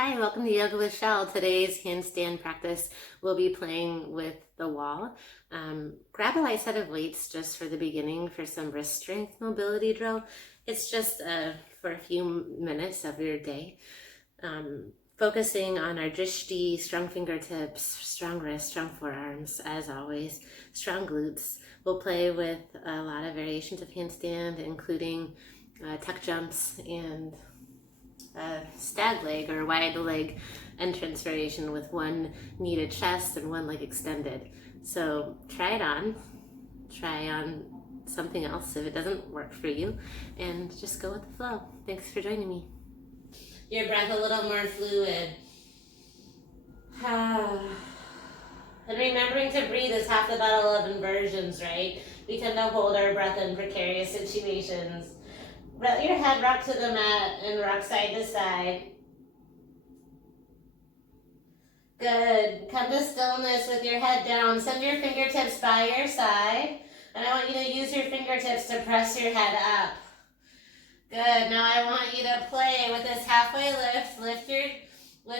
Hi, welcome to Yoga with Shell. Today's handstand practice, we'll be playing with the wall. Grab a light set of weights just for the beginning for some wrist strength mobility drill. It's just for a few minutes of your day. Focusing on our drishti, strong fingertips, strong wrists, strong forearms, as always, strong glutes. We'll play with a lot of variations of handstand, including tuck jumps and stag leg or wide leg entrance variation with one knee to chest and one leg extended. So try it on. Try on something else if it doesn't work for you, and just go with the flow. Thanks for joining me. Your breath a little more fluid. And remembering to breathe is half the battle of inversions, right? We tend to hold our breath in precarious situations. Let your head rock to the mat and rock side to side. Good. Come to stillness with your head down. Send your fingertips by your side. And I want you to use your fingertips to press your head up. Good. Now I want you to play with this halfway lift. Lift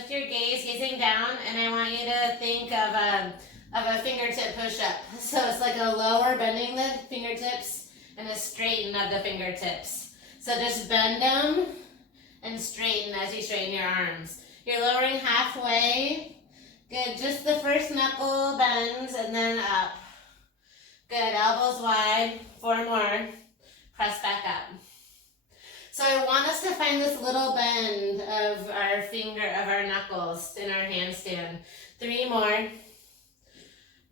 your gaze, gazing down, and I want you to think of a fingertip push-up. So it's like a lower bending the fingertips and a straighten of the fingertips. So just bend them and straighten as you straighten your arms. You're lowering halfway. Good. Just the first knuckle bends and then up. Good. Elbows wide. 4 more. Press back up. So I want us to find this little bend of our knuckles in our handstand. 3 more.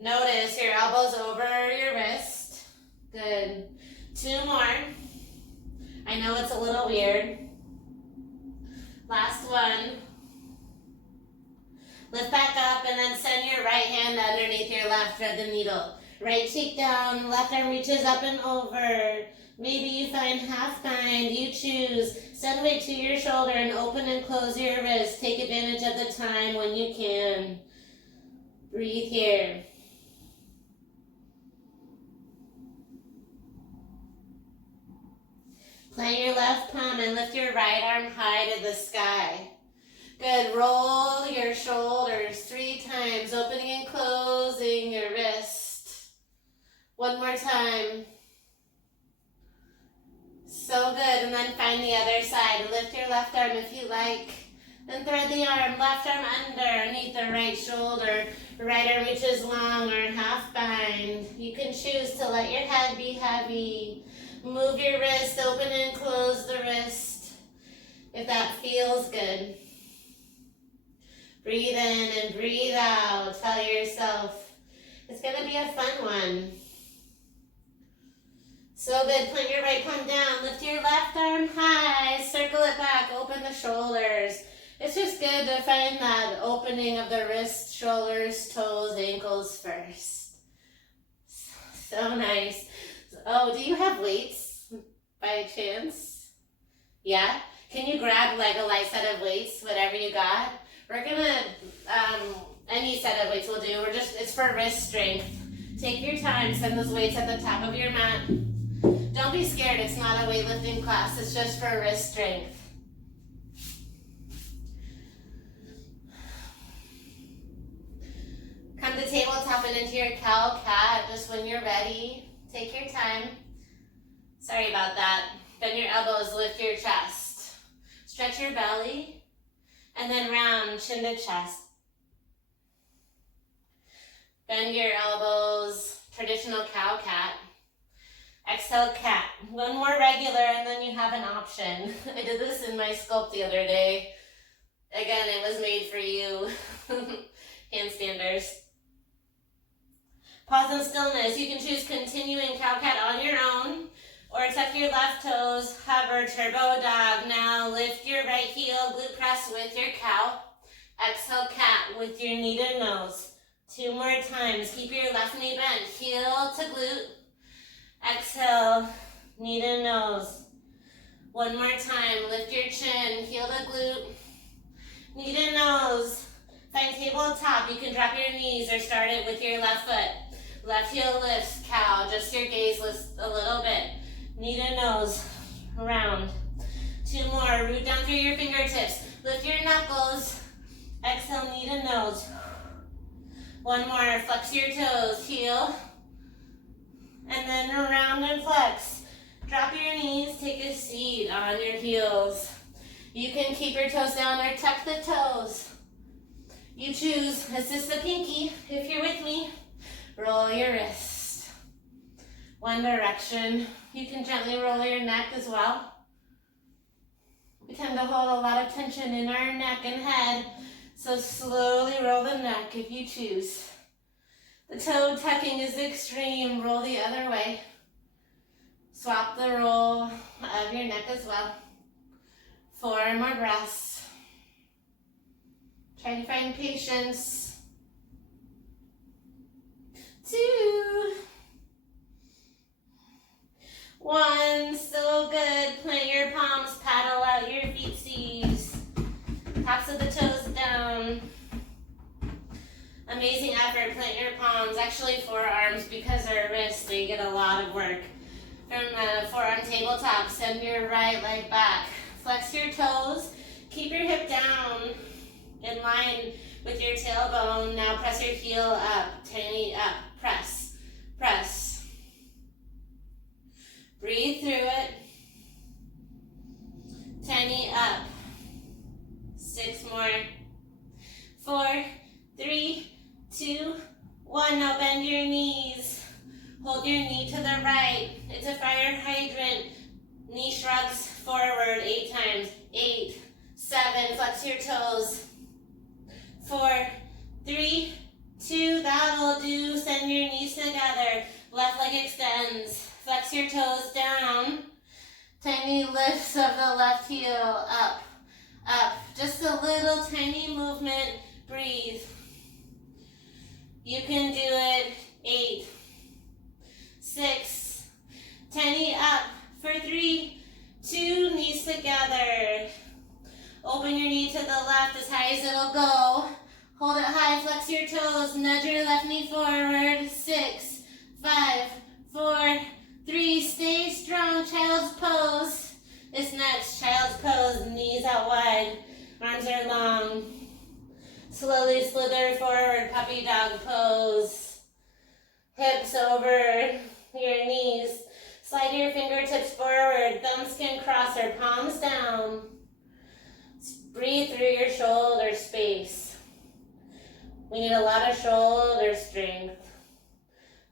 Notice your elbows over your wrist. Good. 2 more. I know it's a little weird. Last one. Lift back up and then send your right hand underneath your left, thread the needle. Right cheek down, left arm reaches up and over. Maybe you find half bind, you choose. Send weight to your shoulder and open and close your wrist. Take advantage of the time when you can. Breathe here. Plant your left palm and lift your right arm high to the sky. Good. Roll your shoulders 3 times, opening and closing your wrist. 1 more time. So good. And then find the other side. Lift your left arm if you like. Then thread the arm, left arm underneath the right shoulder. Right arm reaches long or half bind. You can choose to let your head be heavy. Move your wrist, open and close the wrist if that feels good. Breathe in and breathe out. Tell yourself it's going to be a fun one. So good. Plant your right palm down. Lift your left arm high. Circle it back. Open the shoulders. It's just good to find that opening of the wrists, shoulders, toes, ankles first. So nice. Oh, do you have weights by chance? Yeah? Can you grab like a light set of weights, whatever you got? We're gonna, any set of weights will do. It's for wrist strength. Take your time, send those weights at the top of your mat. Don't be scared, it's not a weightlifting class, it's just for wrist strength. Come to tabletop and into your cow cat just when you're ready. Take your time. Sorry about that. Bend your elbows, lift your chest. Stretch your belly, and then round, chin to chest. Bend your elbows, traditional cow cat. Exhale, cat. 1 more regular, and then you have an option. I did this in my sculpt the other day. Again, it was made for you, handstanders. Pause in stillness. You can choose continuing cow cat on your own, or tuck your left toes, hover, turbo dog. Now lift your right heel, glute press with your cow. Exhale, cat with your knee to nose. 2 more times. Keep your left knee bent, heel to glute. Exhale, knee to nose. 1 more time. Lift your chin, heel to glute, knee to nose. Find tabletop. You can drop your knees or start it with your left foot. Left heel lifts, cow. Just your gaze lifts a little bit. Knee to nose, round. 2 more. Root down through your fingertips. Lift your knuckles. Exhale, knee to nose. One more, flex your toes, heel. And then around and flex. Drop your knees, take a seat on your heels. You can keep your toes down or tuck the toes. You choose, assist the pinky if you're with me. Roll your wrist. One direction. You can gently roll your neck as well. We tend to hold a lot of tension in our neck and head, so slowly roll the neck if you choose. The toe tucking is extreme. Roll the other way. Swap the roll of your neck as well. 4 more breaths. Try to find patience. 2. 1. So good. Plant your palms. Paddle out your feetsies. Tops of the toes down. Amazing effort. Plant your palms. Actually forearms, because our wrists, they get a lot of work. From forearm tabletop, send your right leg back. Flex your toes. Keep your hip down in line with your tailbone. Now press your heel up. Tiny up. Press. Press. Breathe through it. Tiny up. 6 more. 4, 3, 2, 1. Now bend your knees. Hold your knee to the right. It's a fire hydrant. Knee shrugs forward 8 times. 8, 7, flex your toes. 4, 3, 2, that'll do. Send your knees together. Left leg extends. Flex your toes down. Tiny lifts of the left heel. Up, up. Just a little tiny movement. Breathe. You can do it. 8, 6, tiny up for 3, 2, knees together. Open your knee to the left as high as it'll go. Hold it high, flex your toes, nudge your left knee forward. 6, 5, 4, 3, stay strong. Child's pose is next. Child's pose, knees out wide, arms are long. Slowly slither forward, puppy dog pose. Hips over your knees. Slide your fingertips forward. Thumbs can cross or palms down. Breathe through your shoulder space. We need a lot of shoulder strength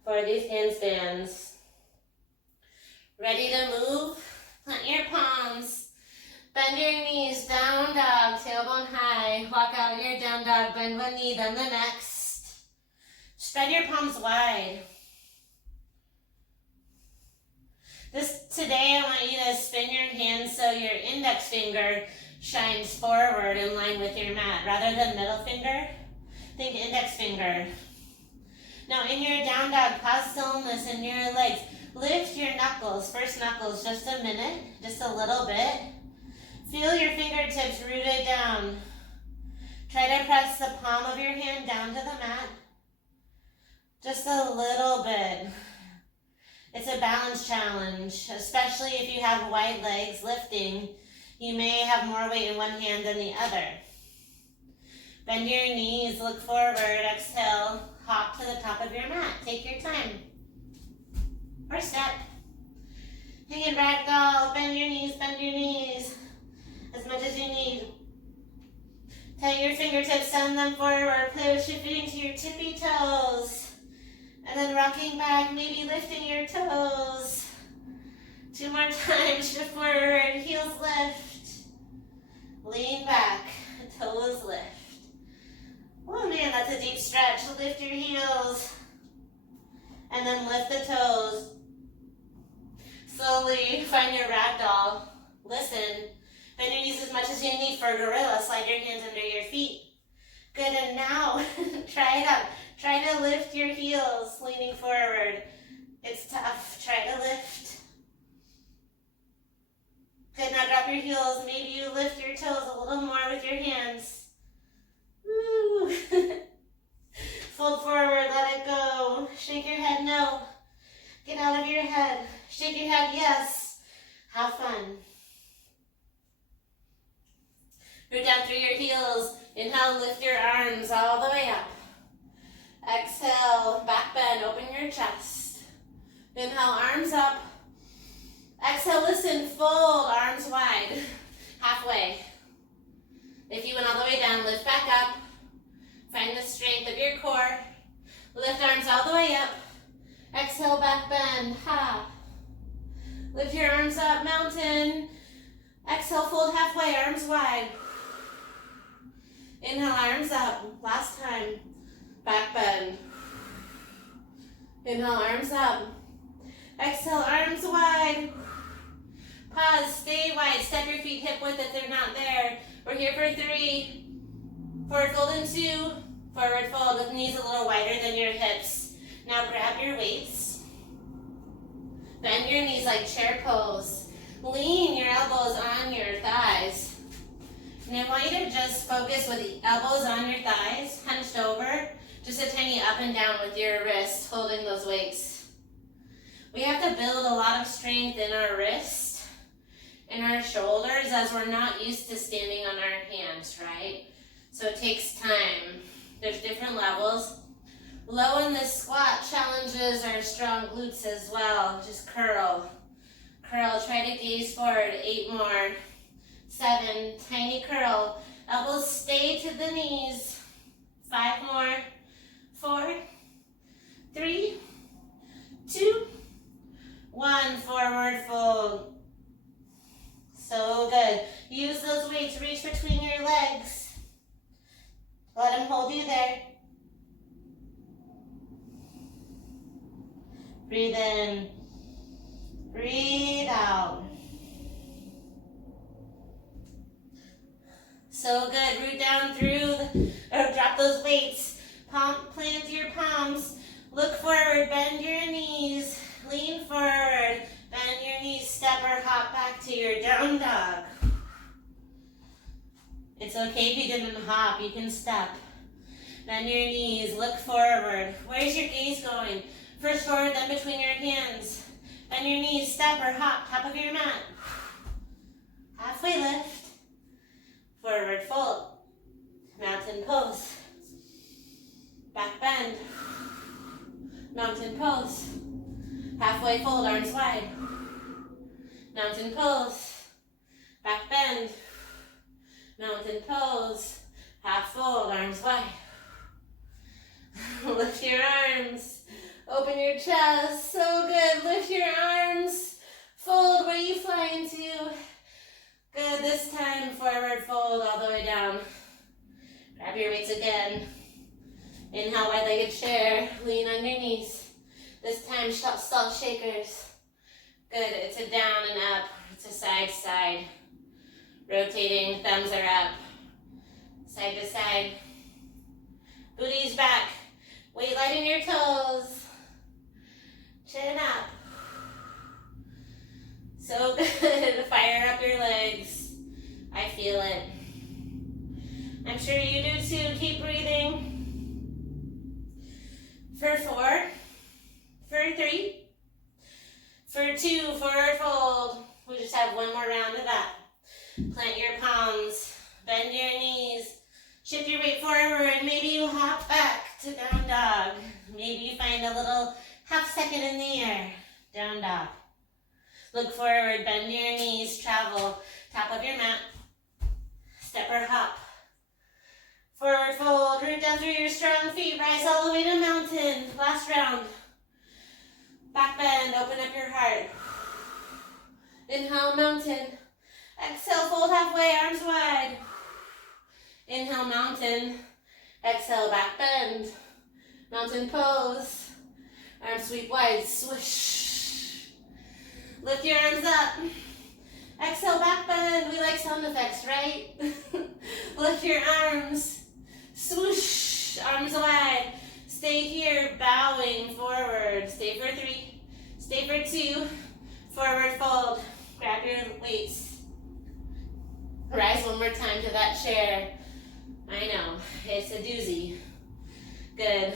for these handstands. Ready to move? Plant your palms. Bend your knees. Down dog. Tailbone high. Walk out your down dog. Bend one knee, then the next. Spread your palms wide. Today I want you to spin your hands so your index finger shines forward in line with your mat. Rather than middle finger, think index finger. Now in your down dog, pause stillness in your legs. Lift your knuckles. First knuckles, just a minute, just a little bit. Feel your fingertips rooted down. Try to press the palm of your hand down to the mat. Just a little bit. It's a balance challenge, especially if you have wide legs lifting. You may have more weight in one hand than the other. Bend your knees, look forward, exhale, hop to the top of your mat. Take your time. Or step. Hanging ragdoll, bend your knees as much as you need. Tighten your fingertips, send them forward, play with shifting to your tippy toes. And then rocking back, maybe lifting your toes. 2 more times, shift forward, heels lift. Lean back, toes lift. Oh man, that's a deep stretch. Lift your heels. And then lift the toes. Slowly find your ragdoll. Listen. Bend your knees as much as you need for gorilla. Slide your hands under your feet. Good, and now try it out. Try to lift your heels, leaning forward. It's tough. Try to lift. Good, now drop your heels. Maybe you lift your toes a little more with your hands. Woo. Fold forward, let it go. Shake your head, no. Get out of your head. Shake your head, yes. Have fun. Root down through your heels. Inhale, lift your arms all the way up. Exhale, back bend, open your chest. Inhale, arms up. Exhale, listen, fold, arms wide, halfway. If you went all the way down, lift back up. Find the strength of your core. Lift arms all the way up. Exhale, back bend, ha. Lift your arms up, mountain. Exhale, fold halfway, arms wide. Inhale, arms up, last time. Back bend. Inhale, arms up. Exhale, arms wide. Pause, stay wide, step your feet hip width if they're not there. We're here for 3. Forward fold in 2. Forward fold with knees a little wider than your hips. Now grab your weights. Bend your knees like chair pose. Lean your elbows on your thighs. And I want you to just focus with the elbows on your thighs, hunched over. Just a tiny up and down with your wrist, holding those weights. We have to build a lot of strength in our wrist and our shoulders as we're not used to standing on our hands, right? So it takes time. There's different levels. Low in the squat challenges our strong glutes as well. Just curl. Curl, try to gaze forward. 8 more. 7, tiny curl. Elbows stay to the knees. 5 more. 4, 3, 2, 1. Forward fold. So good. Use those weights. Reach between your legs. Let them hold you there. Breathe in. Breathe out. So good. Root down through, drop those weights. Plant your palms. Look forward. Bend your knees. Lean forward. Bend your knees. Step or hop back to your down dog. It's okay if you didn't hop. You can step. Bend your knees. Look forward. Where's your gaze going? First forward, then between your hands. Bend your knees. Step or hop. Top of your mat. Halfway lift. Forward fold. Mountain pose. Back bend. Mountain pose. Halfway fold, arms wide. Mountain pose. Back bend. Mountain pose. Half fold, arms wide. Lift your arms. Open your chest. So good. Lift your arms. Fold where you fly into. Good. This time, forward fold all the way down. Grab your weights again. Inhale, wide-legged chair. Lean on your knees. This time, salt shakers. Good. It's a down and up. It's a side. Rotating. Thumbs are up. Side to side. Booty's back. Weight light in your toes. Chin up. So good. Fire up your legs. I feel it. I'm sure you do too. Keep breathing. For 4. For 3. For 2. Forward fold. We just have one more round of that. Plant your palms. Bend your knees. Shift your weight forward. Maybe you hop back to down dog. Maybe you find a little half second in the air. Down dog. Look forward. Bend your knees. Travel. Top of your mat. Step or hop. Forward fold. Root down through your strong feet. Rise all the way to mountain. Last round. Back bend. Open up your heart. Inhale, mountain. Exhale, fold halfway. Arms wide. Inhale, mountain. Exhale, back bend. Mountain pose. Arms sweep wide. Swish. Lift your arms up. Exhale, back bend. We like sound effects, right? Lift your arms. Swoosh. Arms wide. Stay here, bowing forward. Stay for 3. Stay for 2. Forward fold. Grab your weights. Rise one more time to that chair. I know, it's a doozy. Good.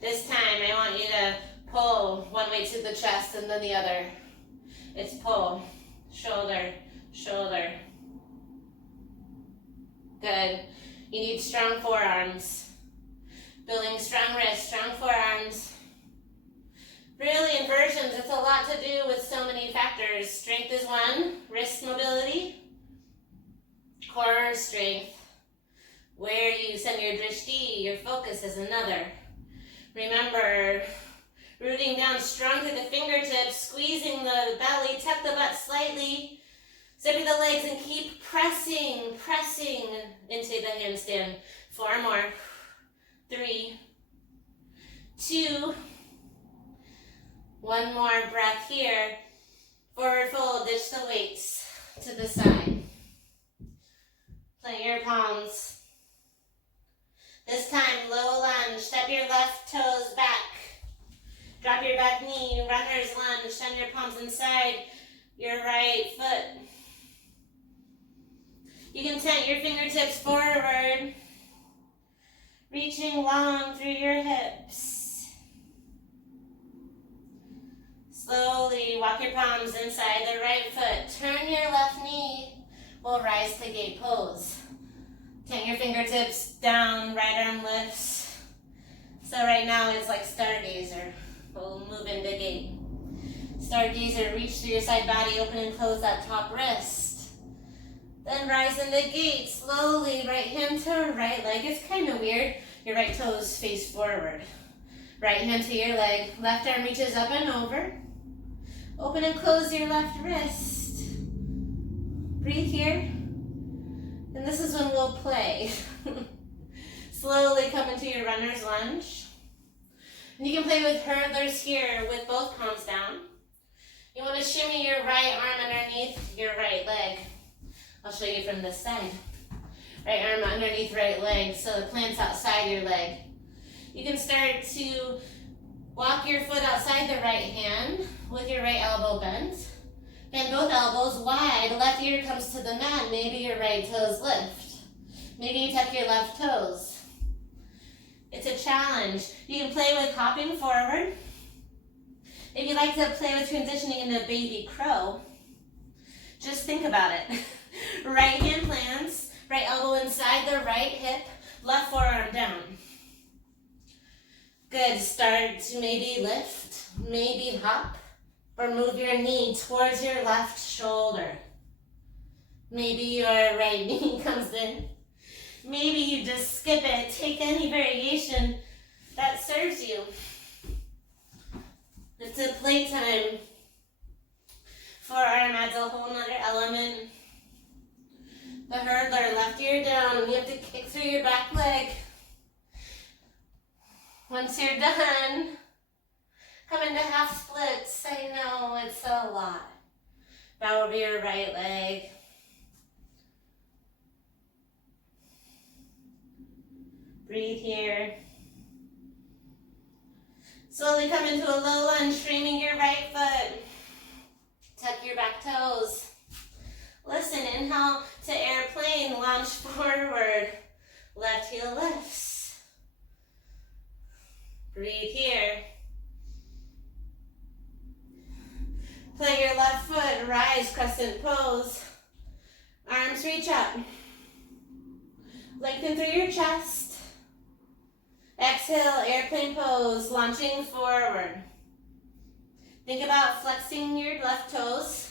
This time I want you to pull one way to the chest and then the other. It's pull, shoulder, shoulder. Good. You need strong forearms. Building strong wrists, strong forearms. Really, inversions, it's a lot to do with so many factors. Strength is one, wrist mobility, core strength, where you send your drishti, your focus is another. Remember, rooting down strong through the fingertips, squeezing the belly, tuck the butt slightly, zip the legs and keep pressing into the handstand. 4 more. 3, 2, 1 more breath here. Forward fold, ditch the weights to the side. Plant your palms. This time, low lunge. Step your left toes back. Drop your back knee, runner's lunge. Send your palms inside your right foot. You can tent your fingertips forward, reaching long through your hips. Slowly walk your palms inside the right foot. Turn your left knee. We'll rise to gate pose. Tent your fingertips down, right arm lifts. So right now it's like stargazer. We'll move into gate. Stargazer, reach through your side body, open and close that top wrist. Then rise into gate, slowly, right hand to right leg. It's kind of weird. Your right toes face forward. Right hand to your leg. Left arm reaches up and over. Open and close your left wrist. Breathe here. And this is when we'll play. Slowly come into your runner's lunge. And you can play with hurdlers here with both palms down. You want to shimmy your right arm underneath your right leg. I'll show you from this side. Right arm underneath right leg, so the plant's outside your leg. You can start to walk your foot outside the right hand with your right elbow bent. Bend both elbows wide. Left ear comes to the mat. Maybe your right toes lift. Maybe you tuck your left toes. It's a challenge. You can play with hopping forward. If you like to play with transitioning into baby crow, just think about it. Right hand plants, right elbow inside the right hip, left forearm down. Good, start to maybe lift, maybe hop, or move your knee towards your left shoulder. Maybe your right knee comes in. Maybe you just skip it, take any variation that serves you. It's a playtime. Forearm adds a whole nother element. The hurdler, left ear down. You have to kick through your back leg. Once you're done, come into half splits. I know, it's a lot. Bow over your right leg. Breathe here. Slowly come into a low lunge, framing your right foot. Tuck your back toes. Listen, inhale to airplane, launch forward. Left heel lifts. Breathe here. Plant your left foot, rise, crescent pose. Arms reach up. Lengthen through your chest. Exhale, airplane pose, launching forward. Think about flexing your left toes.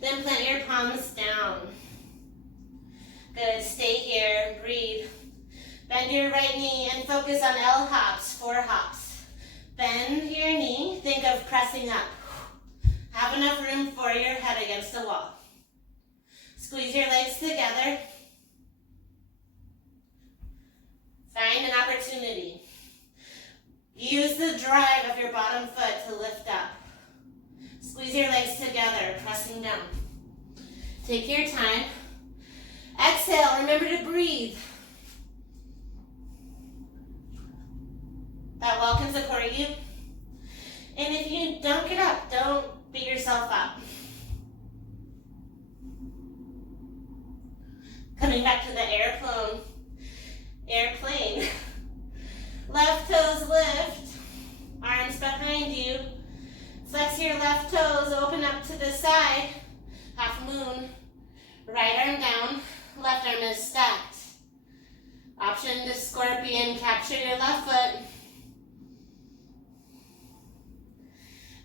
Then plant your palms down. Good, stay here, breathe. Bend your right knee and focus on L hops, 4 hops. Bend your knee, think of pressing up. Have enough room for your head against the wall. Squeeze your legs together. Find an opportunity. Use the drive of your bottom foot to lift up. Squeeze your legs together, pressing down. Take your time. Exhale, remember to breathe. That wall can support you. And if you don't get up, don't beat yourself up. Coming back to the airplane. Left toes lift, arms behind you. Flex your left toes, open up to the side. Half moon, right arm down. left arm is stacked. Option to scorpion, capture your left foot.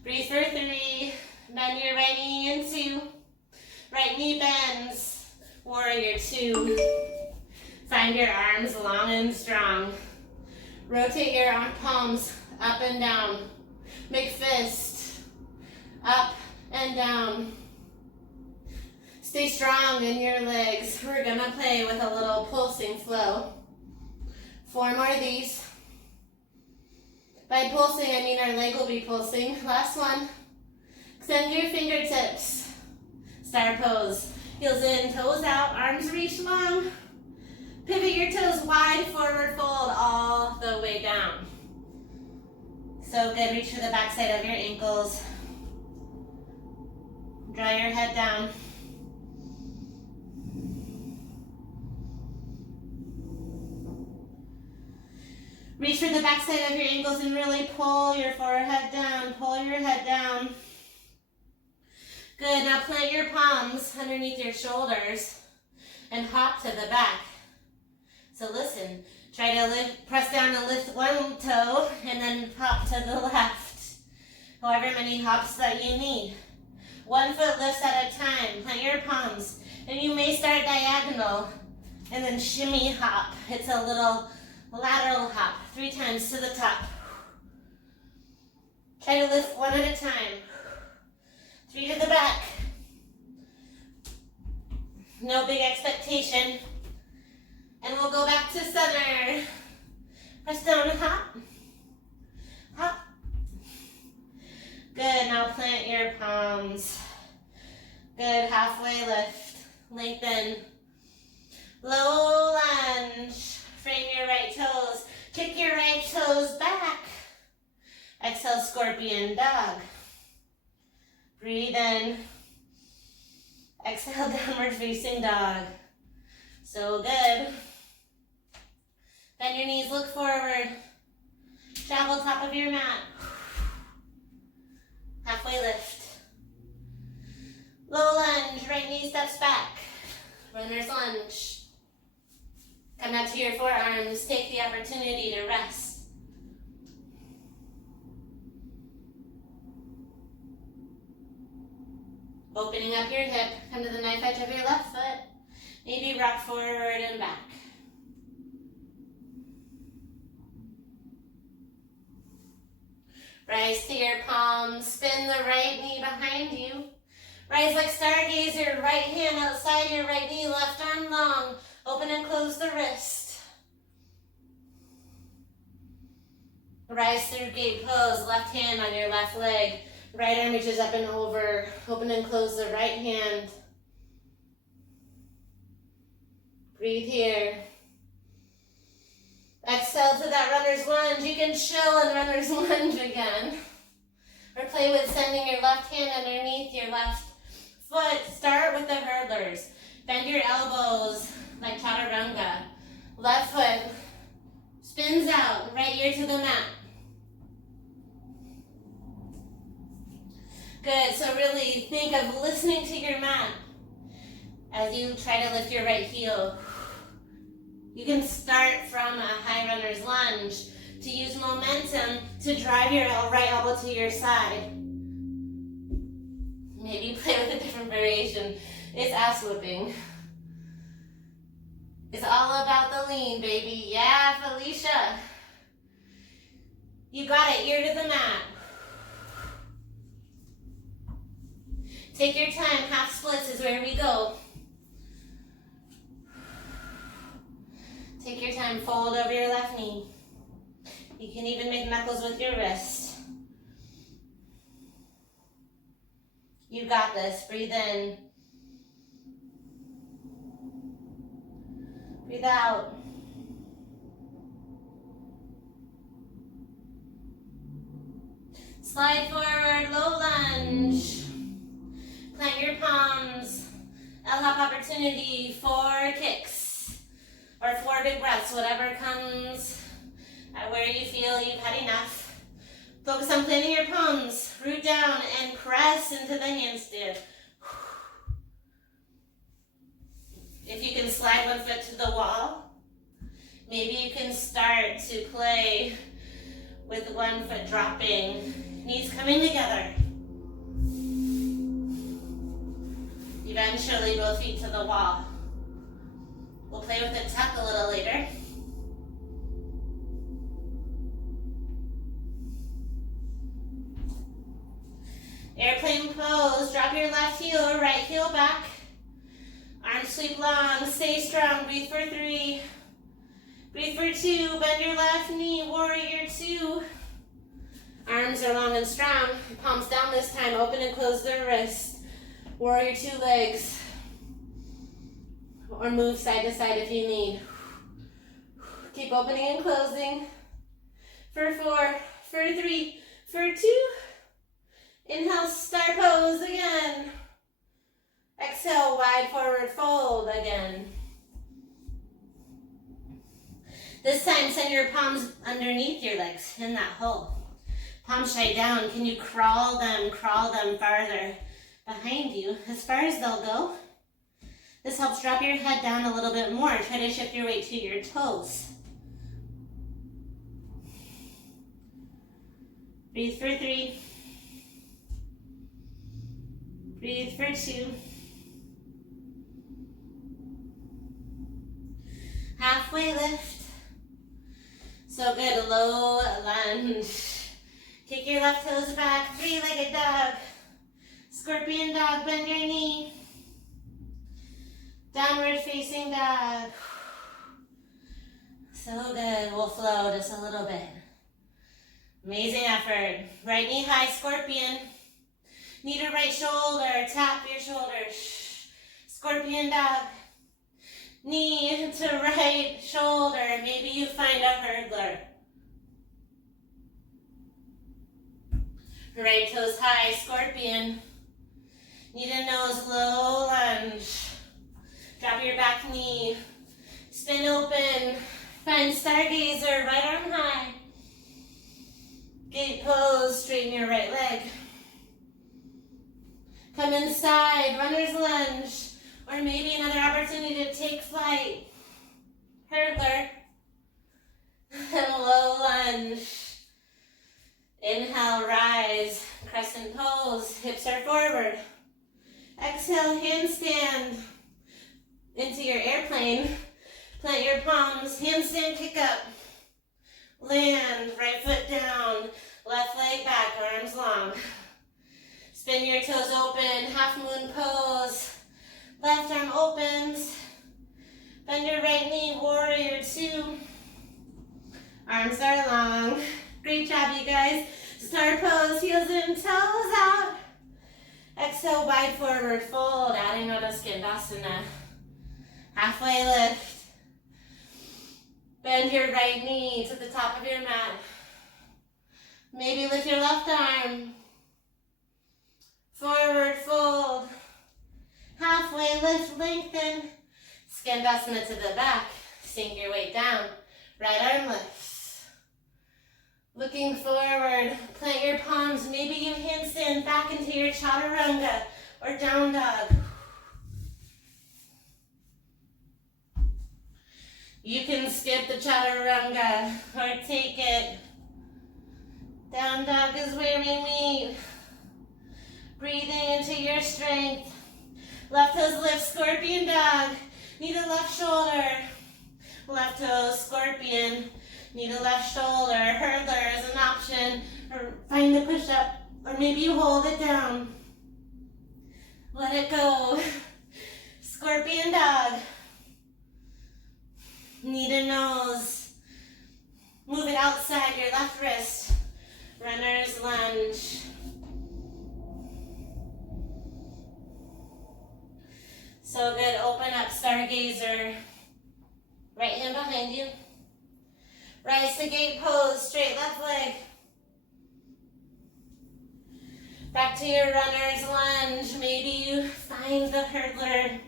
Breathe for 3. Bend your right knee in 2. Right knee bends. Warrior 2. Find your arms long and strong. Rotate your arm palms up and down. Make fist. Up and down. Stay strong in your legs. We're gonna play with a little pulsing flow. 4 more of these. By pulsing, I mean our leg will be pulsing. Last one. Extend your fingertips. Star pose. Heels in, toes out, arms reach long. Pivot your toes wide, forward fold all the way down. So good, reach for the back side of your ankles. Draw your head down. Reach for the back side of your ankles and really pull your forehead down, pull your head down. Good, now plant your palms underneath your shoulders and hop to the back. So listen, try to press down to lift one toe and then hop to the left. However many hops that you need. 1 foot lifts at a time, plant your palms. And you may start diagonal and then shimmy hop. It's a little lateral hop, 3 times to the top. Try to lift 1 at a time. 3 to the back. No big expectation. And we'll go back to center. Press down and hop. Hop. Good, now plant your palms. Good, halfway lift. Lengthen. Low lunge. Frame your right toes. Kick your right toes back. Exhale, scorpion dog. Breathe in. Exhale, downward facing dog. So good. Bend your knees, look forward. Travel top of your mat. Halfway lift. Low lunge, right knee steps back. Runner's lunge. Come out to your forearms. Take the opportunity to rest. Opening up your hip. Come to the knife edge of your left foot. Maybe rock forward and back. Rise to your palms. Spin the right knee behind you. Rise like stargazer. Right hand outside your right knee. Left arm long. Open and close the wrist. Rise through gate pose. Left hand on your left leg. Right arm reaches up and over. Open and close the right hand. Breathe here. Exhale to that runner's lunge. You can chill in runner's lunge again. Or play with sending your left hand underneath your left foot. Start with the hurdlers. Bend your elbows like chaturanga. Left foot spins out, right ear to the mat. Good, so really think of listening to your mat as you try to lift your right heel. You can start from a high runner's lunge to use momentum to drive your right elbow to your side. Maybe play with a different variation. It's ass whipping. It's all about the lean, baby. Yeah, Felicia. You got it, ear to the mat. Take your time, half splits is where we go. Take your time, fold over your left knee. You can even make knuckles with your wrist. You got this, breathe in. Breathe out. Slide forward, low lunge. Plant your palms. L-hop opportunity, 4 kicks. Or 4 big breaths, whatever comes at where you feel you've had enough. Focus on planting your palms. Root down and press into the handstand. If you can slide one foot to the wall, maybe you can start to play with one foot dropping, knees coming together. Eventually, both feet to the wall. We'll play with a tuck a little later. Airplane pose, drop your left heel, right heel back. Arms sweep long, stay strong, breathe for 3. Breathe for 2, bend your left knee, warrior 2. Arms are long and strong, palms down this time, open and close the wrist. Warrior 2 legs. Or move side to side if you need. Keep opening and closing. For 4, for 3, for 2. Inhale, star pose again. Exhale, wide forward fold again. This time, send your palms underneath your legs in that hole. Palms straight down. Can you crawl them farther behind you as far as they'll go? This helps drop your head down a little bit more. Try to shift your weight to your toes. Breathe for 3. Breathe for 2. Halfway lift. So good, low lunge. Kick your left toes back, 3-legged dog. Scorpion dog, bend your knee. Downward facing dog. So good, we'll flow just a little bit. Amazing effort. Right knee high, scorpion. Knee to right shoulder, tap your shoulders. Scorpion dog. Knee to right shoulder. Maybe you find a hurdler. Right toes high, scorpion. Knee to nose, low lunge. Drop your back knee. Spin open. Find stargazer, right arm high. Gate pose, straighten your right leg. Come inside, runner's lunge. Or maybe another opportunity to take flight. Hurdler. And low lunge. Inhale, rise. Crescent pose. Hips are forward. Exhale, handstand. Into your airplane. Plant your palms. Handstand, kick up. Land. Right foot down. Left leg back. Arms long. Spin your toes open. Half moon pose. Left arm opens. Bend your right knee, warrior 2. Arms are long. Great job, you guys. Star pose, heels in, toes out. Exhale, wide forward fold, adding on a skandasana. Halfway lift. Bend your right knee to the top of your mat. Maybe lift your left arm. Forward fold. Halfway lift, lengthen. Skandasana to the back. Sink your weight down. Right arm lifts. Looking forward. Plant your palms. Maybe you handstand back into your chaturanga or down dog. You can skip the chaturanga or take it. Down dog is where we meet. Breathing into your strength. Left toes lift, scorpion dog. Knee to left shoulder. Left toes, scorpion. Knee to left shoulder. Hurdler is an option. Or find the push up. Or maybe you hold it down. Let it go. Scorpion dog. Knee to nose. Move it outside your left wrist. Runner's lunge. So good, open up, stargazer. Right hand behind you. Rise to gate pose, straight left leg. Back to your runner's lunge. Maybe you find the hurdler.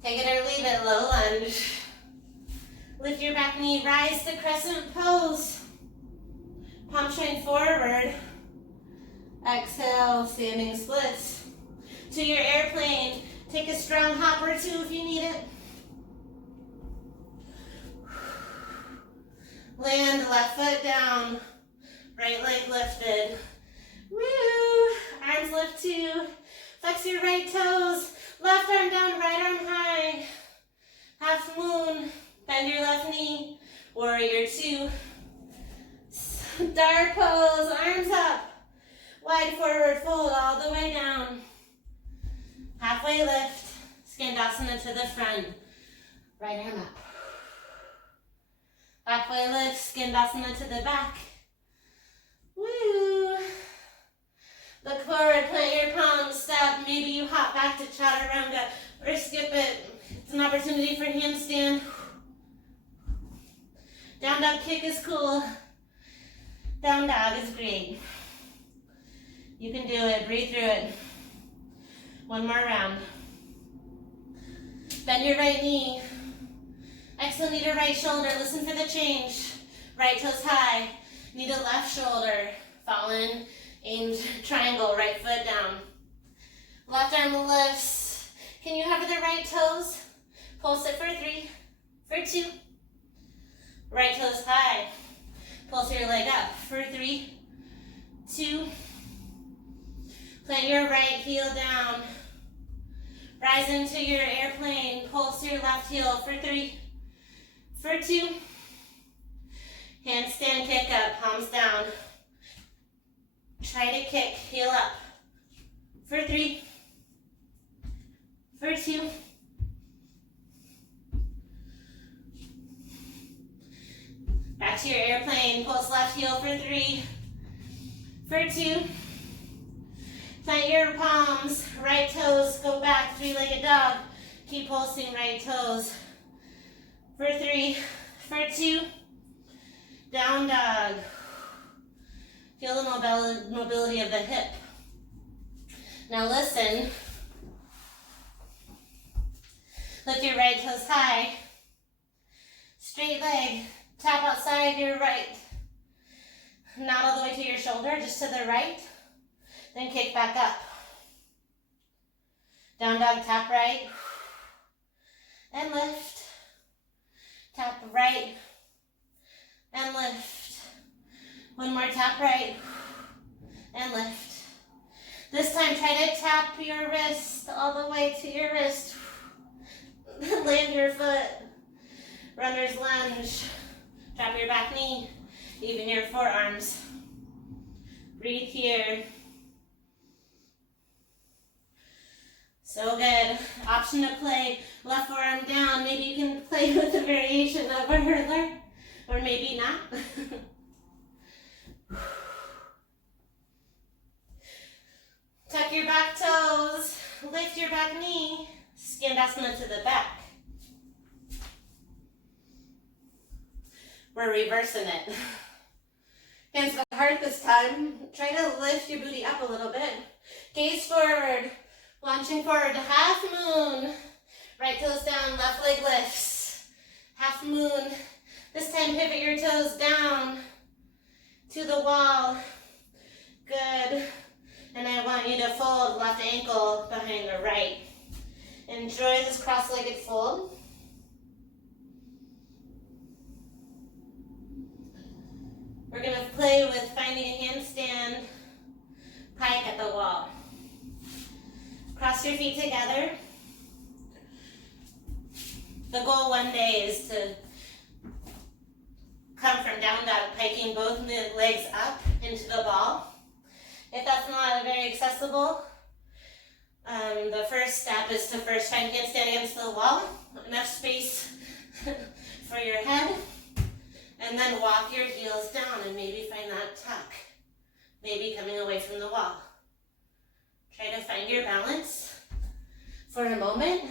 Take it or leave it, low lunge. Lift your back knee, rise to crescent pose. Palm shine forward. Exhale, standing splits. to your airplane. Take a strong hop or two if you need it. Land, left foot down, right leg lifted. Woo! Arms lift too. Flex your right toes. Left arm down, right arm high. Half moon. Bend your left knee. Warrior two. Dart pose. Arms up. Wide forward fold all the way down. Halfway lift. Skandasana to the front. Right arm up. Halfway lift. Skandasana to the back. Woo! Look forward, plant your palms, step. Maybe you hop back to chaturanga or skip it. It's an opportunity for handstand. Down dog kick is cool. Down dog is great. You can do it, breathe through it. One more round. Bend your right knee. Exhale, knee to right shoulder. Listen for the change. Right toes high. Knee to left shoulder. Fall in. Aimed triangle, right foot down. Left arm lifts. Can you hover the right toes? Pulse it for 3, for 2. Right toes high. Pulse your leg up for 3, 2. Plant your right heel down. Rise into your airplane. Pulse your left heel for 3, for 2. Handstand kick up, palms down. Try to kick, heel up. For 3, for 2. Back to your airplane, pulse left heel for 3, for 2. Plant your palms, right toes, go back, three-legged dog. Keep pulsing right toes. For 3, for 2. Down dog. Feel the mobility of the hip. Now listen. Lift your right toes high. Straight leg. Tap outside your right. Not all the way to your shoulder, just to the right. Then kick back up. Down dog, tap right. And lift. Tap right. And lift. One more tap right. And lift. This time try to tap your wrist all the way to your wrist. Land your foot. Runner's lunge. Drop your back knee. Even your forearms. Breathe here. So good. Option to play left forearm down. Maybe you can play with a variation of a hurdler. Or maybe not. Tuck your back toes. Lift your back knee. Skandasana to the back. We're reversing it. Hands to the heart this time. Try to lift your booty up a little bit. Gaze forward. Launching forward. Half moon. Right toes down. Left leg lifts. Half moon. This time pivot your toes down to the wall. Good. And I want you to fold left ankle behind the right. Enjoy this cross-legged fold. We're going to play with finding a handstand pike at the wall. Cross your feet together. The goal one day is to come from down dog, piking both legs up into the ball. If that's not very accessible, the first step is to first find handstand against the wall, enough space for your head, and then walk your heels down and maybe find that tuck, maybe coming away from the wall. Try to find your balance for a moment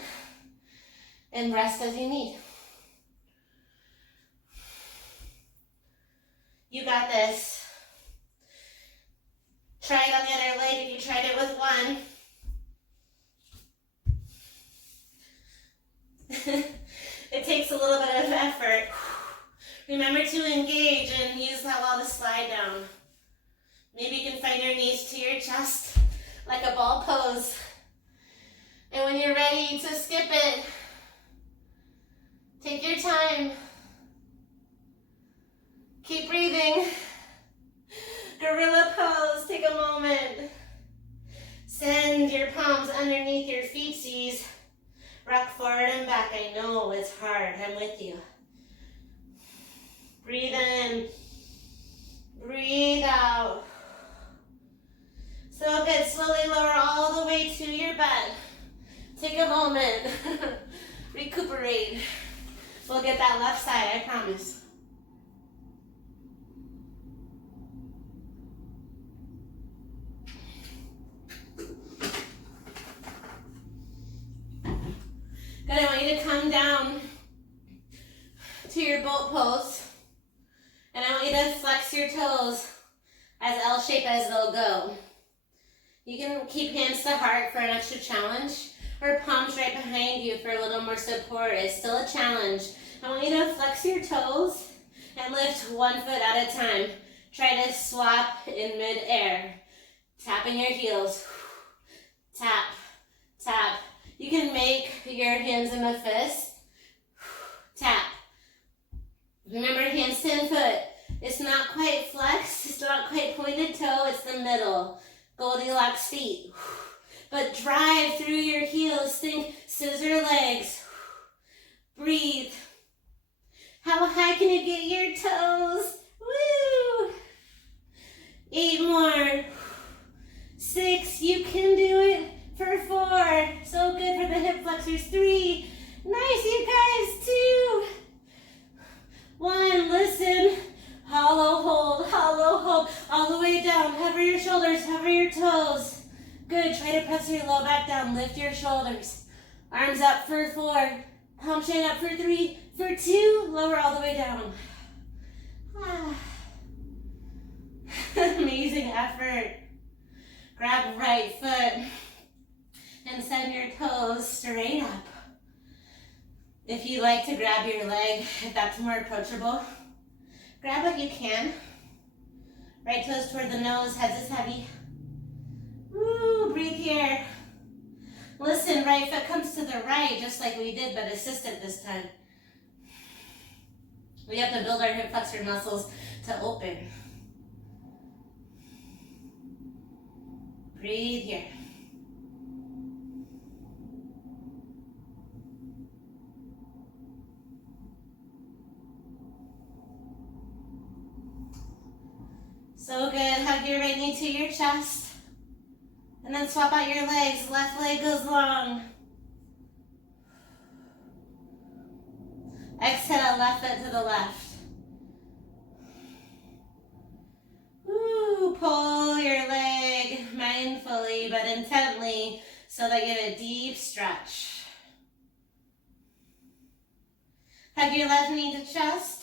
and rest as you need. You got this. Try it on the other leg if you tried it with one. It takes a little bit of effort. Remember to engage and use that wall to slide down. Maybe you can find your knees to your chest like a ball pose. And when you're ready to skip it, take your time. Keep breathing. Gorilla pose, take a moment. Send your palms underneath your feetsies. Rock forward and back. I know it's hard, I'm with you. Breathe in. Breathe out. So good, slowly lower all the way to your butt. Take a moment. Recuperate. We'll get that left side, I promise. Good, I want you to come down to your boat pose. And I want you to flex your toes as L-shape as they'll go. You can keep hands to heart for an extra challenge, or palms right behind you for a little more support. It's still a challenge. I want you to flex your toes and lift 1 foot at a time. Try to swap in mid-air. Tapping your heels. Tap, tap. You can make your hands in a fist. Tap. Remember, handstand foot. It's not quite flexed. It's not quite pointed toe. It's the middle. Goldilocks feet. But drive through your heels. Think scissor legs. Breathe. How high can you get your toes? Woo! 8 more. 6. You can do it. For 4. So good for the hip flexors. 3. Nice, you guys. 2. 1. Listen. Hollow hold, all the way down. Hover your shoulders, hover your toes. Good, try to press your low back down. Lift your shoulders. Arms up for 4. Palm chain up for 3. For 2, lower all the way down. Amazing effort. Grab right foot and send your toes straight up. If you like to grab your leg, if that's more approachable, grab what you can. Right toes toward the nose, head is heavy. Woo, breathe here. Listen, right foot comes to the right, just like we did, but assisted this time. We have to build our hip flexor muscles to open. Breathe here. So good. Hug your right knee to your chest. And then swap out your legs. Left leg goes long. Exhale, left foot to the left. Woo, pull your leg mindfully but intently so that you get a deep stretch. Hug your left knee to chest.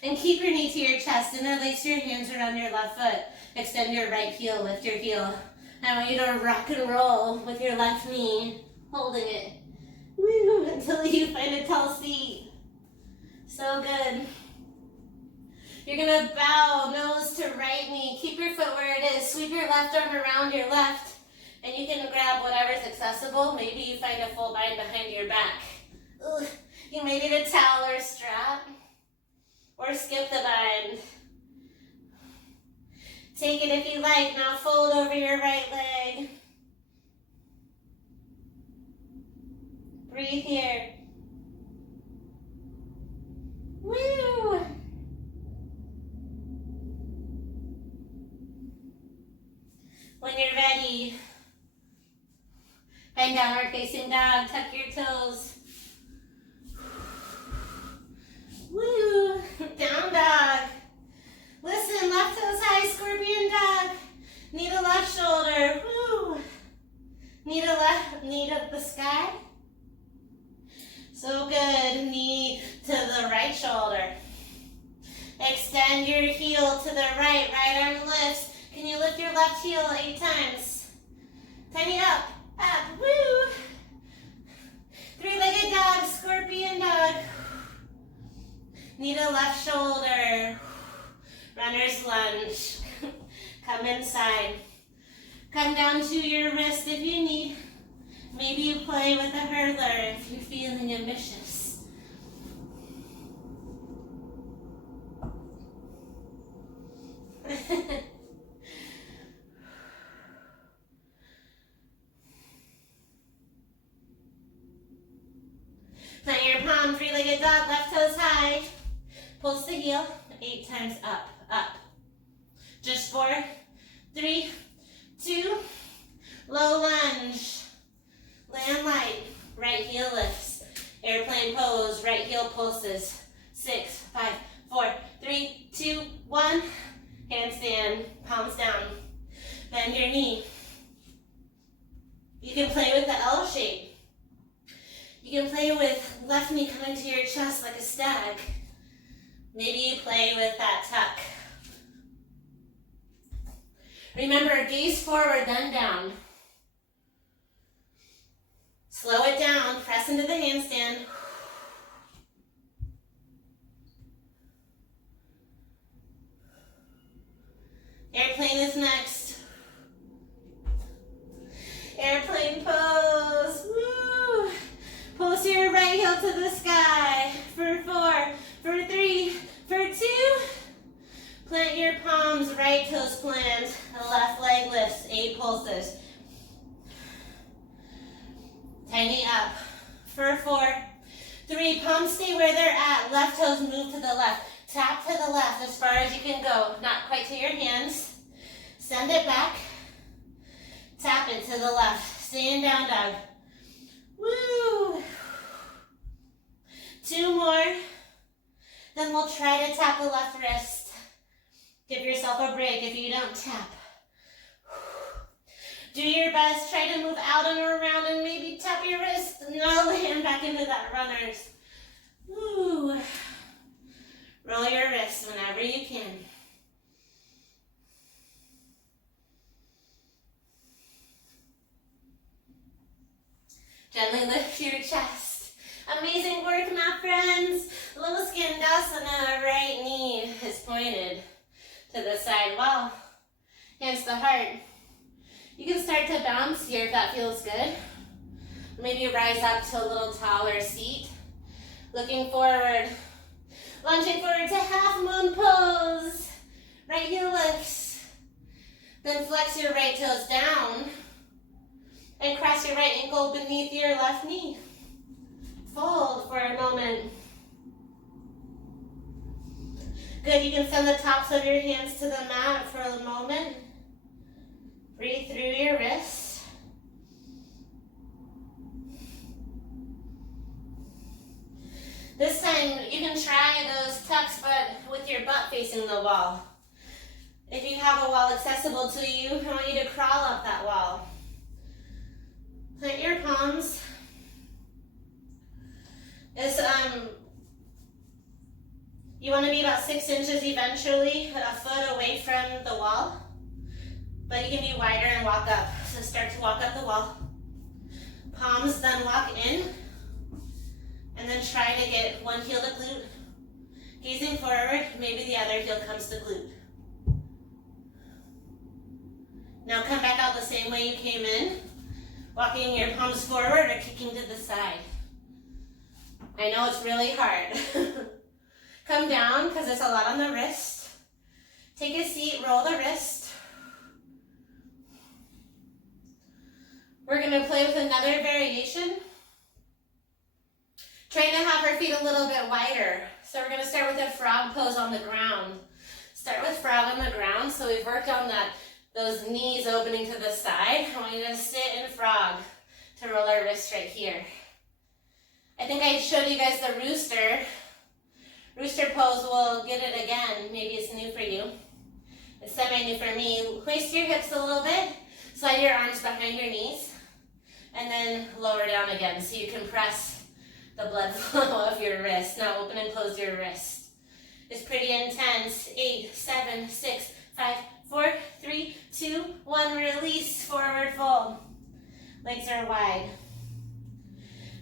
And keep your knee to your chest. Interlace your hands around your left foot. Extend your right heel, lift your heel. I want you to rock and roll with your left knee, holding it. Woo, until you find a tall seat. So good. You're gonna bow nose to right knee. Keep your foot where it is. Sweep your left arm around your left. And you can grab whatever's accessible. Maybe you find a full bind behind your back. Ugh. You may need a towel or strap. Or skip the bind. Take it if you like. Now fold over your right leg. Breathe here. Woo! When you're ready, bend downward facing dog. Tuck your toes. Woo! Down dog. Listen, left toes high, scorpion dog. Knee to left shoulder. Woo! Knee to the sky. So good. Knee to the right shoulder. Extend your heel to the right. Right arm lifts. Can you lift your left heel 8 times? Tiny up. Up. Woo! 3-legged dog. Scorpion dog. Knee to left shoulder. Runner's lunge. Come inside. Come down to your wrist if you need. Maybe you play with a hurdler if you're feeling ambitious. Plant your palm, three-legged dog, left toes high. Pulse the heel, 8 times up, up. Just 4, 3, 2, low lunge. Land light, right heel lifts. Airplane pose, right heel pulses. 6, 5, 4, 3, 2, 1. Handstand, palms down. Bend your knee. You can play with the L shape. You can play with left knee coming to your chest like a stag. Maybe you play with that tuck. Remember, gaze forward, then down. Slow it down, press into the handstand. Airplane is next. Airplane pose. Woo! Pulse your right heel to the sky. For 4, for 3, for 2. Plant your palms, right toes plant. Left leg lifts, 8 pulses. Tiny up. For 4, 3. Palms stay where they're at. Left toes move to the left. Tap to the left as far as you can go. Not quite to your hands. Send it back. Tap it to the left. Stay in down dog. Woo! 2 more. Then we'll try to tap the left wrist. Give yourself a break if you don't tap. Do your best. Try to move out and around and maybe tap your wrist. Now land back into that runners. Woo! Roll your wrists whenever you can. Gently lift your chest. Amazing work, my friends. Low skandasana, right knee is pointed to the side wall. Hands to heart. You can start to bounce here if that feels good. Maybe rise up to a little taller seat. Looking forward. Lunging forward to half moon pose. Right heel lifts. Then flex your right toes down. And cross your right ankle beneath your left knee. Fold for a moment. Good, you can send the tops of your hands to the mat for a moment. Breathe through your wrists. This time you can try those tucks but with your butt facing the wall. If you have a wall accessible to you, I want you to crawl up that wall. Plant your palms. You want to be about 6 inches eventually, a foot away from the wall. But you can be wider and walk up. So start to walk up the wall. Palms, then walk in. And then try to get one heel to glute. Gazing forward, maybe the other heel comes to glute. Now come back out the same way you came in. Walking your palms forward or kicking to the side. I know it's really hard. Come down because there's a lot on the wrist. Take a seat, roll the wrist. We're going to play with another variation. Trying to have our feet a little bit wider. So we're going to start with a frog pose on the ground. Start with frog on the ground. So we've worked on those knees opening to the side. I want you to sit in frog to roll our wrists right here. I think I showed you guys the rooster. Rooster pose, we'll get it again. Maybe it's new for you. It's semi-new for me. Hoist your hips a little bit. Slide your arms behind your knees. And then lower down again so you can press the blood flow of your wrist. Now open and close your wrist. It's pretty intense. 8, 7, 6, 5, 4, 3, 2, 1. Release, forward fold. Legs are wide.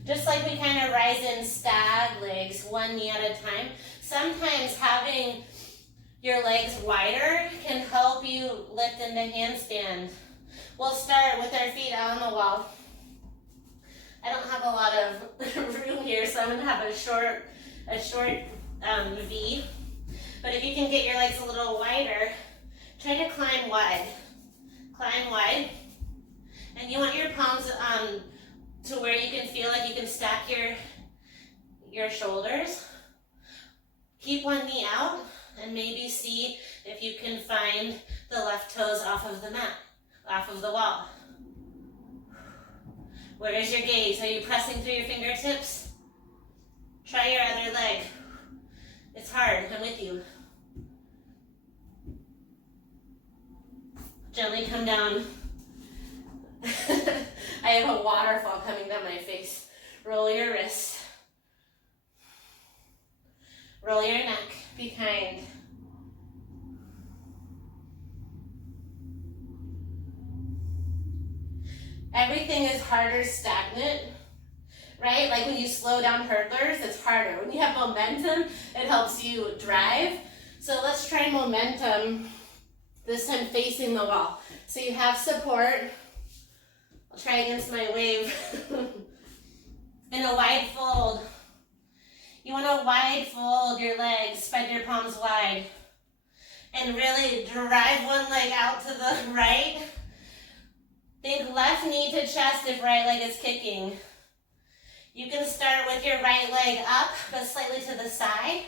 Just like we kind of rise in stag legs, one knee at a time. Sometimes having your legs wider can help you lift into handstand. We'll start with our feet out on the wall. I don't have a lot of room here, so I'm gonna have a short V. But if you can get your legs a little wider, try to climb wide. Climb wide. And you want your palms to where you can feel like you can stack your shoulders. Keep one knee out and maybe see if you can find the left toes off of the mat, off of the wall. Where is your gaze? Are you pressing through your fingertips? Try your other leg. It's hard, I'm with you. Gently come down. I have a waterfall coming down my face. Roll your wrist. Roll your neck. Be kind. Everything is harder stagnant, right? Like when you slow down hurdlers, it's harder. When you have momentum, it helps you drive. So let's try momentum, this time facing the wall. So you have support. I'll try against my wave. In a wide fold. You want to wide fold your legs, spread your palms wide. And really drive one leg out to the right. Think left knee to chest if right leg is kicking. You can start with your right leg up, but slightly to the side.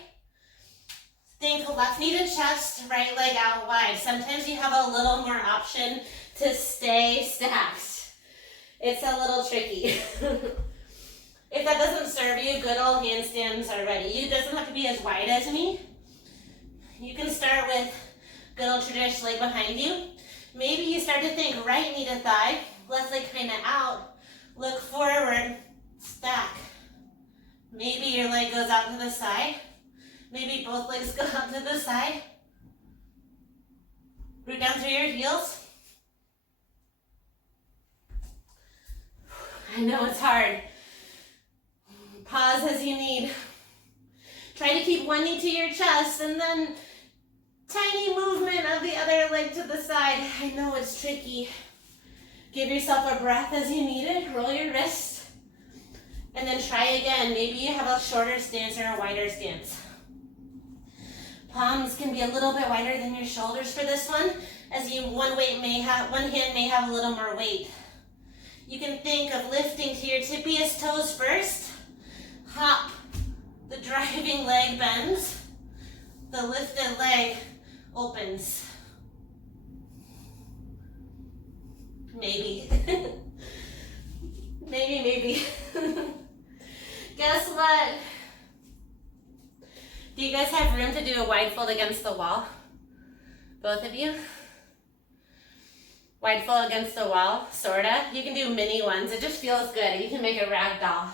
Think left knee to chest, right leg out wide. Sometimes you have a little more option to stay stacked. It's a little tricky. If that doesn't serve you, good old handstands are ready. It doesn't have to be as wide as me. You can start with good old traditional leg behind you. Maybe you start to think right knee to thigh, left leg kind of out, look forward, stack. Maybe your leg goes out to the side. Maybe both legs go out to the side. Root down through your heels. I know it's hard. Pause as you need. Try to keep one knee to your chest and then tiny movement of the other leg to the side. I know it's tricky. Give yourself a breath as you need it. Roll your wrist. And then try again. Maybe you have a shorter stance or a wider stance. Palms can be a little bit wider than your shoulders for this one, as one hand may have a little more weight. You can think of lifting to your tippiest toes first. Hop. The driving leg bends. The lifted leg opens. Maybe. maybe. Guess what? Do you guys have room to do a wide fold against the wall? Both of you? Wide fold against the wall, sorta. You can do mini ones. It just feels good. You can make a rag doll.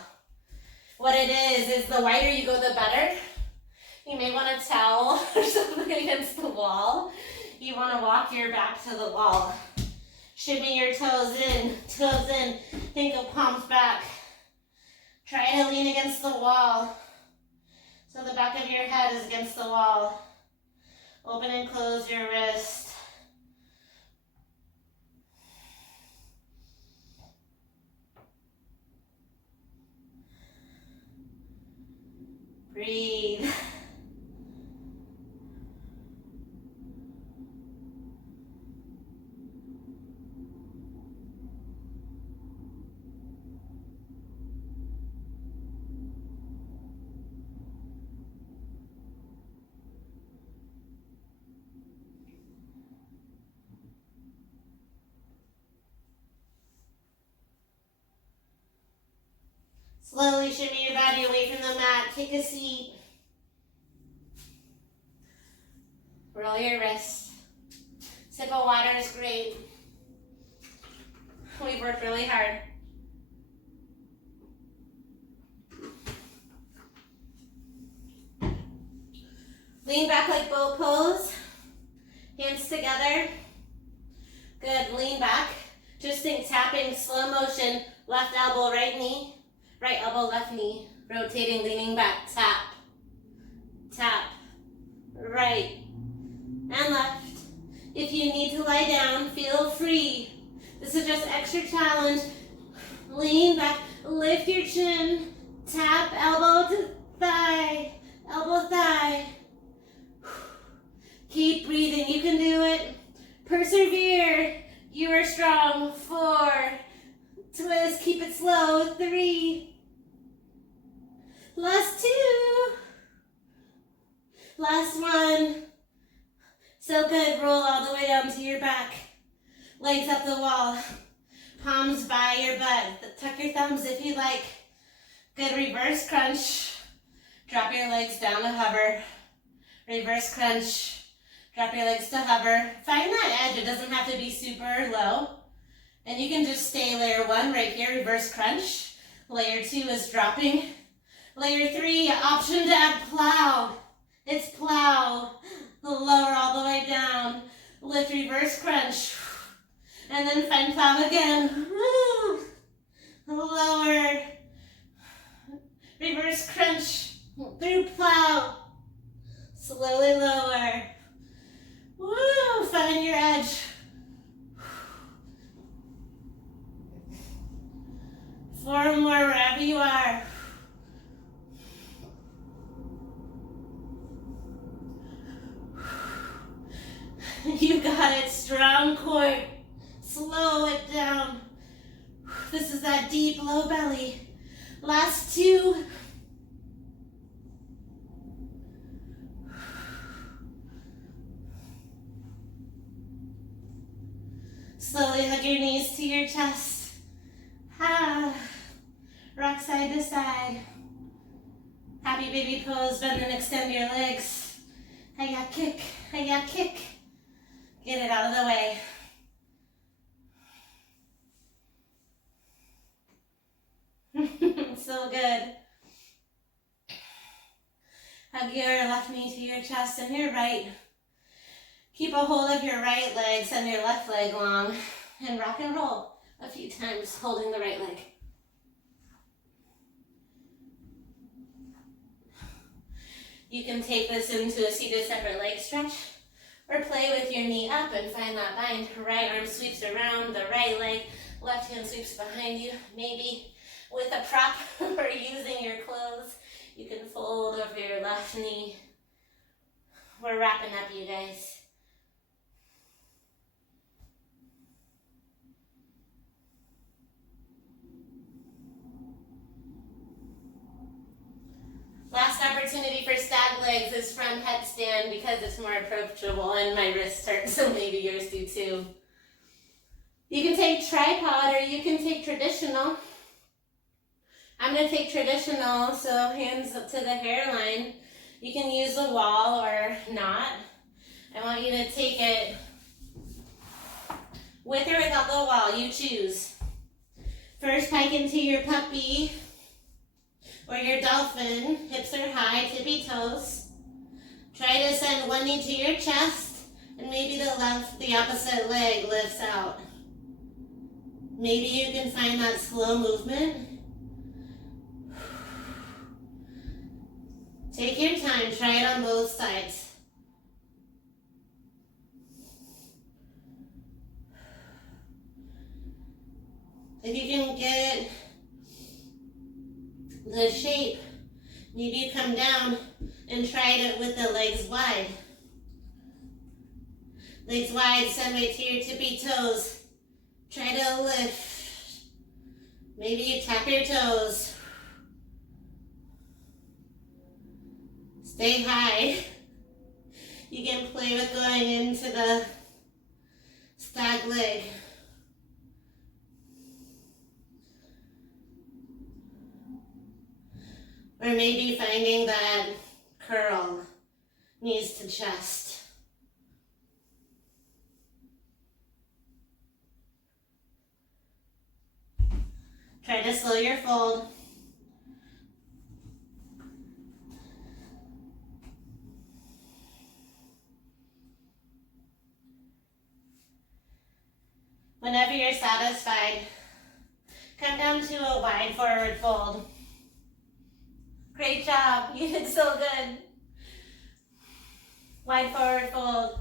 What it is the wider you go, the better. You may want a towel or something against the wall. You want to walk your back to the wall. Shimmy your toes in. Think of palms back. Try to lean against the wall. So the back of your head is against the wall. Open and close your wrist. Breathe. Slowly shimmy your body away from the mat. Take a seat. Roll your wrist. Sip of water is great. We've worked really hard. Lean back like boat pose. Hands together. Good, lean back. Just think tapping, slow motion. Left elbow, right knee. Right elbow, left knee. Rotating, leaning back. Tap. Tap. Right. And left. If you need to lie down, feel free. This is just extra challenge. Lean back, lift your chin, tap elbow to thigh, elbow thigh. Keep breathing, you can do it. Persevere, you are strong. 4, twist, keep it slow. 3, last 2, last 1. So good, roll all the way down to your back. Legs up the wall, palms by your butt. Tuck your thumbs if you like. Good, reverse crunch. Drop your legs down to hover. Reverse crunch. Drop your legs to hover. Find that edge, it doesn't have to be super low. And you can just stay layer 1 right here, reverse crunch. Layer 2 is dropping. Layer 3, option to add plow. It's plow. Lower all the way down. Lift, reverse crunch. And then find plow again. Woo. Lower. Reverse crunch. Through plow. Slowly lower. Woo. Find your edge. 4 more wherever you are. You got it. Strong core. Slow it down. This is that deep low belly. Last 2. Slowly hug your knees to your chest. Rock side to side. Happy baby pose. Bend and extend your legs. Hiya kick. Hiya kick. Get it out of the way. So good. Hug your left knee to your chest and your right. Keep a hold of your right leg, send your left leg long, and rock and roll a few times, holding the right leg. You can take this into a seated separate leg stretch, or play with your knee up and find that bind. Right arm sweeps around the right leg, left hand sweeps behind you. Maybe with a prop or using your clothes, you can fold over your left knee. We're wrapping up, you guys. Last opportunity for stag legs is front headstand because it's more approachable and my wrists hurt, so maybe yours do too. You can take tripod or you can take traditional. I'm going to take traditional, so hands up to the hairline. You can use the wall or not. I want you to take it with or without the wall, you choose. First, pike into your puppy or your dolphin. Hips are high, tippy toes. Try to send one knee to your chest, and maybe the opposite leg lifts out. Maybe you can find that slow movement. Take your time, try it on both sides. If you can get the shape, maybe you come down and try it with the legs wide. Legs wide, send right to your tippy toes. Try to lift. Maybe you tap your toes. Stay high. You can play with going into the stag leg. Or maybe finding that curl, knees to chest. Try to slow your fold. Whenever you're satisfied, come down to a wide forward fold. Great job, you did so good. Wide forward fold.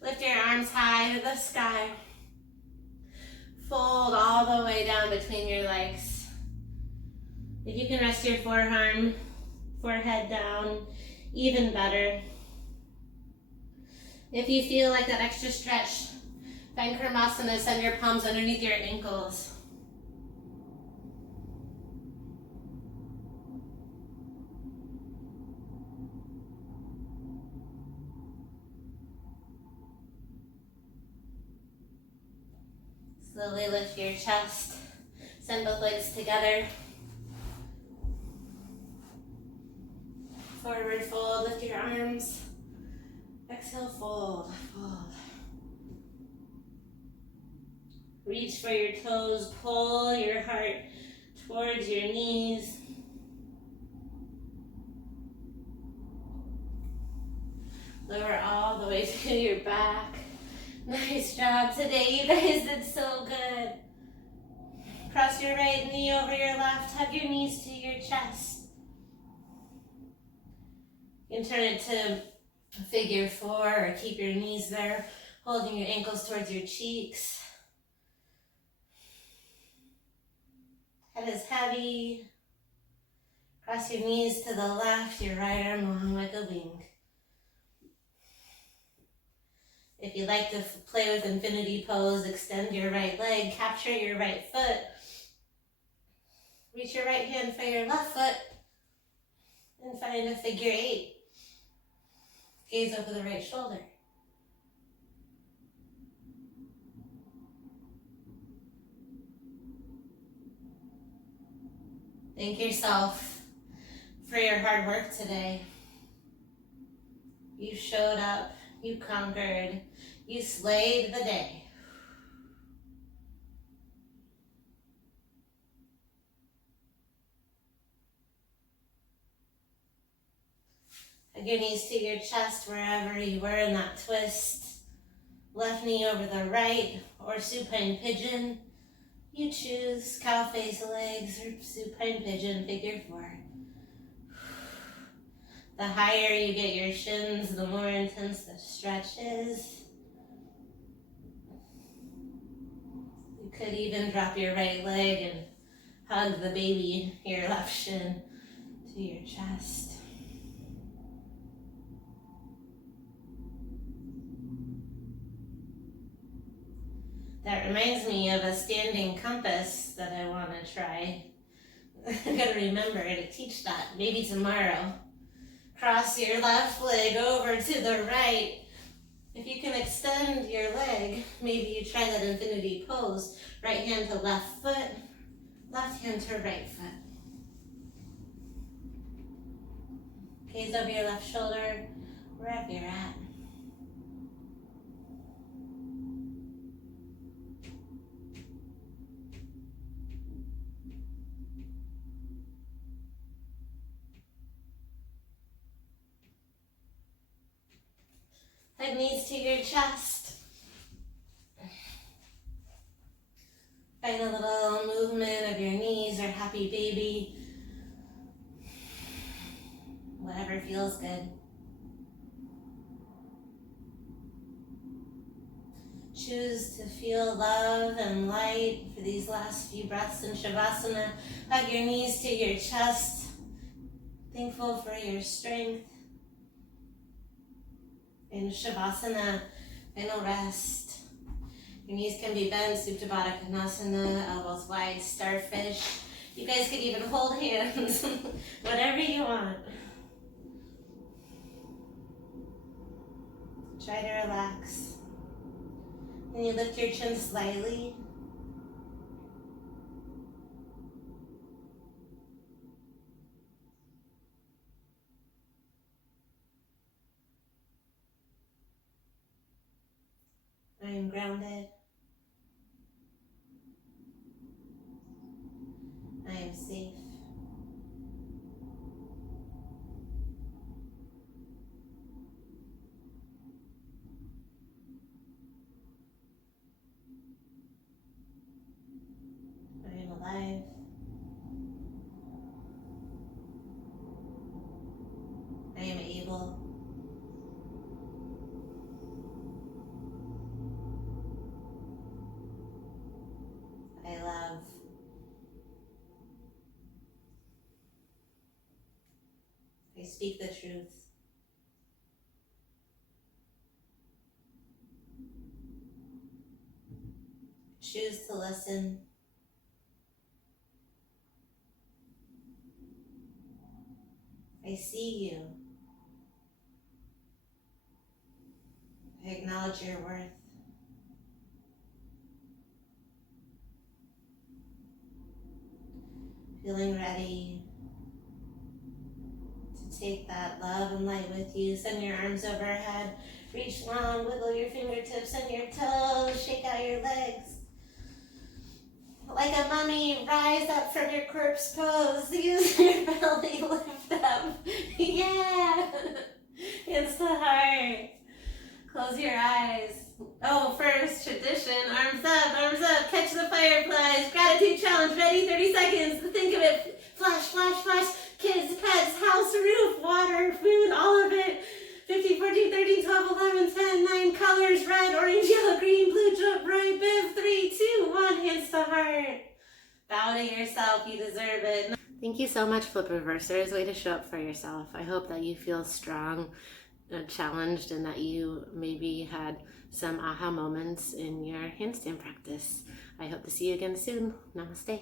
Lift your arms high to the sky. Fold all the way down between your legs. If you can rest your forehead down, even better. If you feel like that extra stretch, find Karmasana, send your palms underneath your ankles. Slowly lift your chest, send both legs together. Forward fold, lift your arms. Exhale, fold, fold. Reach for your toes, pull your heart towards your knees. Lower all the way to your back. Nice job today, you guys did so good. Cross your right knee over your left, hug your knees to your chest. You can turn it to figure four or keep your knees there, holding your ankles towards your cheeks. Head is heavy. Cross your knees to the left, your right arm long like a wing. If you like to play with infinity pose, extend your right leg, capture your right foot. Reach your right hand for your left foot and find a figure eight. Gaze over the right shoulder. Thank yourself for your hard work today. You showed up, you conquered, you slayed the day. Hug your knees to your chest wherever you were in that twist. Left knee over the right or supine pigeon. You choose cow face legs or supine pigeon, figure four. The higher you get your shins, the more intense the stretch is. You could even drop your right leg and hug the baby, your left shin, to your chest. That reminds me of a standing compass that I want to try. I gotta remember to teach that, maybe tomorrow. Cross your left leg over to the right. If you can extend your leg, maybe you try that infinity pose. Right hand to left foot, left hand to right foot. Gaze over your left shoulder, wherever you're at. Hug knees to your chest. Find a little movement of your knees or happy baby. Whatever feels good. Choose to feel love and light for these last few breaths in Shavasana. Hug your knees to your chest. Thankful for your strength. In Shavasana, final rest. Your knees can be bent, Supta Baddha Konasana, elbows wide, starfish. You guys could even hold hands, whatever you want. Try to relax. Then you lift your chin slightly. I am grounded. I am safe. I am alive. I am able. I speak the truth. Choose to listen. I see you. I acknowledge your worth. Feeling ready to take that love and light with you. Send your arms overhead. Reach long, wiggle your fingertips and your toes. Shake out your legs. Like a mummy, rise up from your corpse pose. Use your belly, lift up. Yeah! It's the heart. Close your eyes. Oh, first tradition. Arms up. Catch the fireflies. Gratitude challenge. Ready? 30 seconds. Think of it. Flash, flash, flash. Kids, pets, house, roof, water, food, all of it. 15, 14, 13, 12, 11, 10, 9 colors. Red, orange, yellow, green, blue, jump, bright, biv. 3, 2, 1. Hands to heart. Bow to yourself. You deserve it. Thank you so much, Flip Reversers. Way to show up for yourself. I hope that you feel strong, challenged, and that you maybe had some aha moments in your handstand practice. I hope to see you again soon. Namaste.